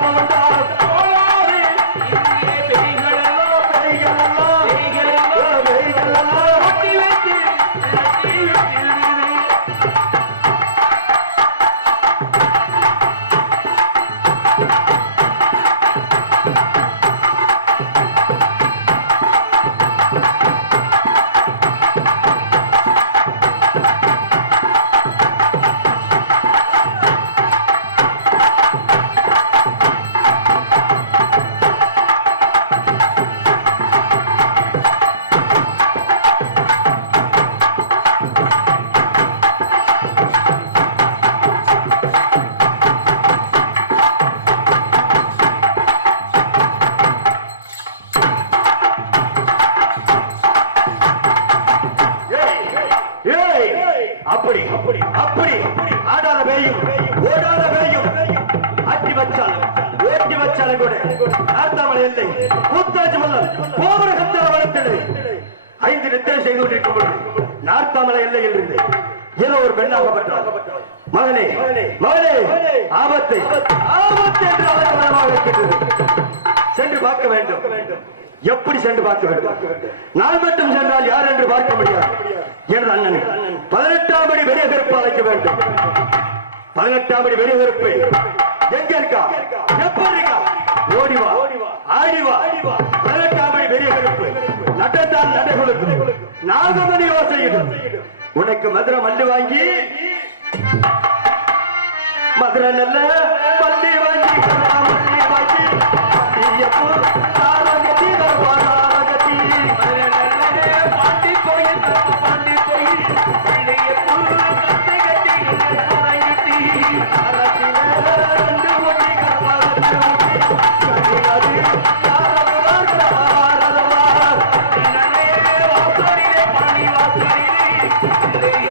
Oh my God. அப்படி அப்படி அப்படி. ஆடாத வேயும் ஓடாத வேயும். அட்டி வச்சாலும் ஓட்டி வச்சாலும் கூட நார்த்தாமலை இல்லை. கூத்தாச்சி மல்லன் கோபுரகத்தில் வளர்த்தது. ஐந்து நித்திரை செய்து கொண்டிருக்கும் பொழுது நார்த்தாமலை எல்லையில் இருந்து ஏதோ ஒரு பெண்ணாகப்பட்டார் மகனே மகனே ஆபத்தை ஆபத்து என்று அவர் இருக்கின்றது சென்று பார்க்க வேண்டும். எப்படி சென்று பார்க்க வேண்டும்? நான் மட்டும் சென்றால் யார் என்று பார்க்க முடியாது. எனது அண்ணன் பதினெட்டாம் படி பெரிய அழைக்க வேண்டும். பதினெட்டாம் படி பெரிய எங்க இருக்கா? எப்படி இருக்கா? ஓடி வா. வா. பதினெட்டாம் படி பெரிய கருப்பு நடைகளுக்கு நாகமணி யோசையிடும் உனக்கு மதுரை மல்லு வாங்கி மதுரை நல்ல